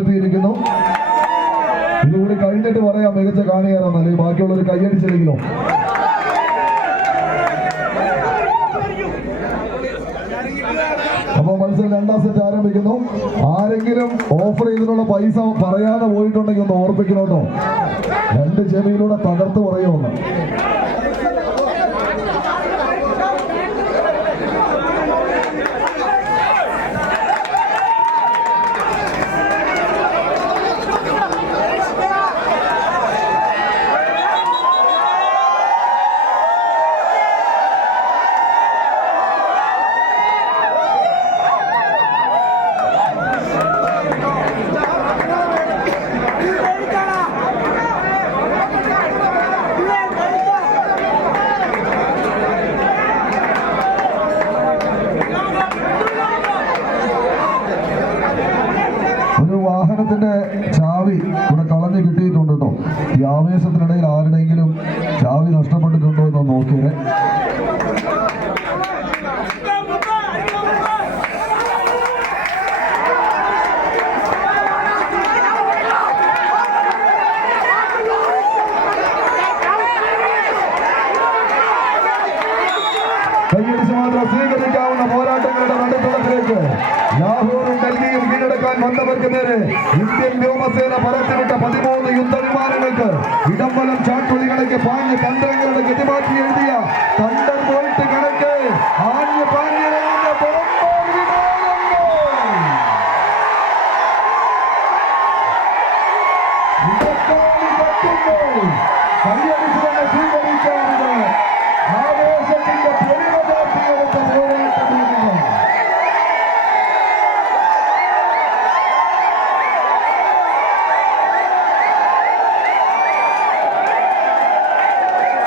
എത്തിയിരിക്കുന്നു. ഇതുകൂടി കഴിഞ്ഞിട്ട് പറയാം മികച്ച കാണിയാണെന്നല്ലേ, ബാക്കിയുള്ളവർ കൈയടിച്ചില്ലെങ്കിലോ. അപ്പൊ മത്സരം രണ്ടാം സെറ്റ് ആരംഭിക്കുന്നു. ആരെങ്കിലും ഓഫർ ചെയ്തിട്ടുള്ള പൈസ പറയാതെ പോയിട്ടുണ്ടെങ്കിൽ ഒന്ന് ഓർപ്പിക്കണോട്ടോ. രണ്ട് ചെവിയിലൂടെ തകർത്ത് പറയുമെന്ന്. വാഹനത്തിന്റെ ചാവി ഇവിടെ കളഞ്ഞു കിട്ടിയിട്ടുണ്ട് കേട്ടോ. ഈ ആവേശത്തിനിടയിൽ ആരുടെയെങ്കിലും ചാവി നഷ്ടപ്പെട്ടിട്ടുണ്ടോ എന്ന് നോക്കിയേ. കൈയടിച്ച് മാത്രം സ്വീകരിക്കാവുന്ന പോരാട്ടങ്ങളുടെ നടുത്തളത്തിലേക്ക് ലാഹോറും ഡൽഹിയും കീഴടക്കാൻ വന്നവർക്ക് നേരെ ഇന്ത്യൻ വ്യോമസേന പറത്തിവിട്ട 13 യുദ്ധവിമാനങ്ങൾക്ക് ഇടംവലം ചാട്ടുളികൾക്ക് പാഞ്ഞ് തന്ത്രങ്ങളുടെ ഗതിമാറ്റി എഴുതിയ തണ്ടർ ബോൾട്ട് കണക്ക് ആഞ്ഞ് പാഞ്ഞ് കൈയടിച്ച് തന്നെ സ്വീകരിക്കാവുന്ന